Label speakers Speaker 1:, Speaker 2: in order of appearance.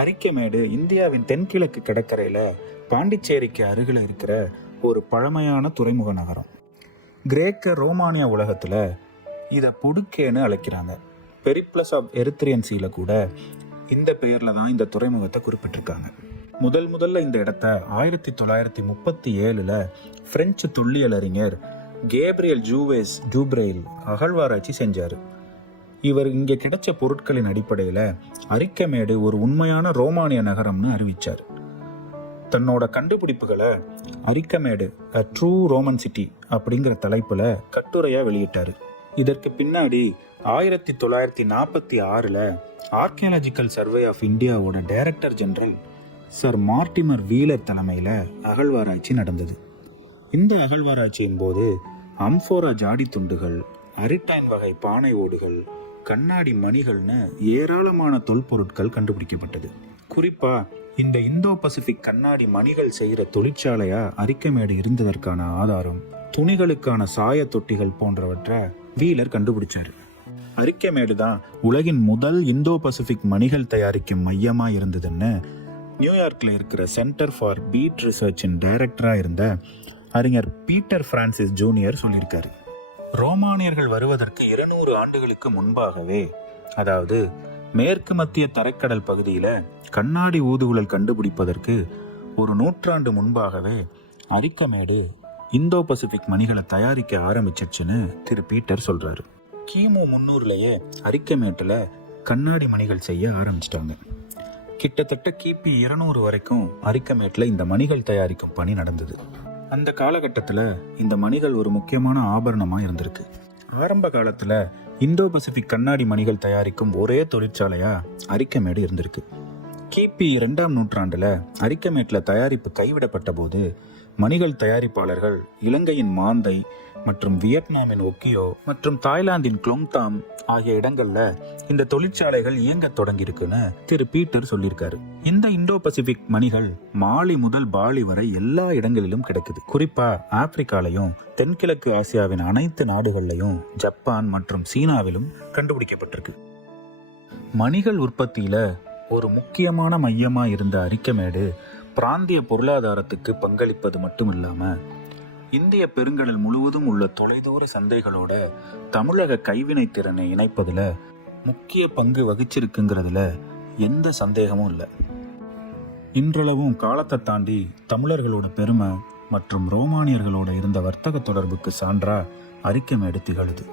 Speaker 1: அரிக்கமேடு இந்தியாவின் தென்கிழக்கு கடற்கரையில் பாண்டிச்சேரிக்கு அருகில் இருக்கிற ஒரு பழமையான துறைமுக நகரம். கிரேக்க ரோமானிய உலகத்தில் இதை புடுக்கேன்னு அழைக்கிறாங்க. பெரிப்ளஸ் ஆஃப் எரித்ரியன் சீல கூட இந்த பெயரில் தான் இந்த துறைமுகத்தை குறிப்பிட்டிருக்காங்க. முதல் முதல்ல இந்த இடத்த ஆயிரத்தி தொள்ளாயிரத்தி முப்பத்தி ஏழில் ஃப்ரெஞ்சு தொல்லியல் அறிஞர் கேப்ரியல் ஜூவேஸ் ஜூப்ரெயில் அகழ்வாராய்ச்சி செஞ்சார். இவர் இங்கே கிடைச்ச பொருட்களின் அடிப்படையில் அரிக்கமேடு ஒரு உண்மையான ரோமானிய நகரம்னு அறிவிச்சார். தன்னோட கண்டுபிடிப்புகளை Arikamedu a true Roman city அப்படிங்கிற தலைப்பில் கட்டுரையாக வெளியிட்டார். இதற்கு பின்னாடி ஆயிரத்தி தொள்ளாயிரத்தி நாற்பத்தி ஆறில் ஆர்கியாலஜிக்கல் சர்வே ஆஃப் இந்தியாவோட director general sir Mortimer Wheeler தலைமையில் அகழ்வாராய்ச்சி நடந்தது. இந்த அகழ்வாராய்ச்சியின் போது அம்ஃபோரா ஜாடி துண்டுகள் அரிட்டைன் வகை பானை ஓடுகள் கண்ணாடி மணிகள்னு ஏராளமான தொல்பொருட்கள் கண்டுபிடிக்கப்பட்டது. குறிப்பா இந்த இந்தோ பசிபிக் கண்ணாடி மணிகள் செய்கிற தொழிற்சாலையா அரிக்கமேடு இருந்ததற்கான ஆதாரம் துணிகளுக்கான சாய தொட்டிகள் போன்றவற்றை வீலர் கண்டுபிடிச்சாரு. அரிக்கமேடு தான் உலகின் முதல் இந்தோ பசிபிக் மணிகள் தயாரிக்கும் மையமா இருந்ததுன்னு நியூயார்க்ல இருக்கிற சென்டர் ஃபார் பீட் ரிசர்ச்சின் டைரக்டரா இருந்த அறிஞர் பீட்டர் பிரான்சிஸ் ஜூனியர் சொல்லியிருக்காரு. ரோமானியர்கள் வருவதற்கு இருநூறு ஆண்டுகளுக்கு முன்பாகவே அதாவது மேற்கு மத்திய தரைக்கடல் பகுதியில் கண்ணாடி ஊதுகுழல் கண்டுபிடிப்பதற்கு ஒரு நூற்றாண்டு முன்பாகவே அரிக்கமேடு இந்தோ பசிபிக் மணிகளை தயாரிக்க ஆரம்பிச்சிச்சுன்னு திரு பீட்டர் சொல்கிறாரு கிமு முன்னூறுலேயே அரிக்கமேட்டில் கண்ணாடி மணிகள் செய்ய ஆரம்பிச்சிட்டாங்க. கிட்டத்தட்ட கிபி இருநூறு வரைக்கும் அரிக்கமேட்டில் இந்த மணிகள் தயாரிக்கும் பணி நடந்தது. அந்த காலகட்டத்தில் இந்த மணிகள் ஒரு முக்கியமான ஆபரணமாக இருந்திருக்கு. ஆரம்ப காலத்தில் இந்தோ பசிபிக் கண்ணாடி மணிகள் தயாரிக்கும் ஒரே தொழிற்சாலையாக அரிக்கமேடு இருந்திருக்கு. கிபி இரண்டாம் நூற்றாண்டில் அரிக்கமேட்டில் தயாரிப்பு கைவிடப்பட்ட போது மணிகள் தயாரிப்பாளர்கள் இலங்கையின் மாந்தை மற்றும் வியட்நாமின் ஒக்கியோ மற்றும் தாய்லாந்தின் குளோங்தாம் ஆகிய இடங்கள்ல இந்த தொழிற்சாலைகள் இயங்க தொடங்கியிருக்குன்னு திரு பீட்டர் சொல்லியிருக்காரு. இந்த இந்தோ பசிபிக் மணிகள் மாலி முதல் பாலி வரை எல்லா இடங்களிலும் கிடைக்குது. குறிப்பா ஆப்பிரிக்காலையும் தென்கிழக்கு ஆசியாவின் அனைத்து நாடுகள்லையும் ஜப்பான் மற்றும் சீனாவிலும் கண்டுபிடிக்கப்பட்டிருக்கு. மணிகள் உற்பத்தியில ஒரு முக்கியமான மையமா இருந்த அரிக்கமேடு பிராந்திய பொருளாதாரத்துக்கு பங்களிப்பது மட்டும் இந்திய பெருங்கடல் முழுவதும் உள்ள தொலைதூர சந்தைகளோட தமிழக கைவினை திறனை இணைப்பதில் முக்கிய பங்கு வகிச்சிருக்குங்கிறதுல எந்த சந்தேகமும் இல்லை. இன்றளவும் காலத்தை தாண்டி தமிழர்களோட பெருமை மற்றும் ரோமானியர்களோட இருந்த வர்த்தக தொடர்புக்கு சான்றா அரிக்கமேடு கழுது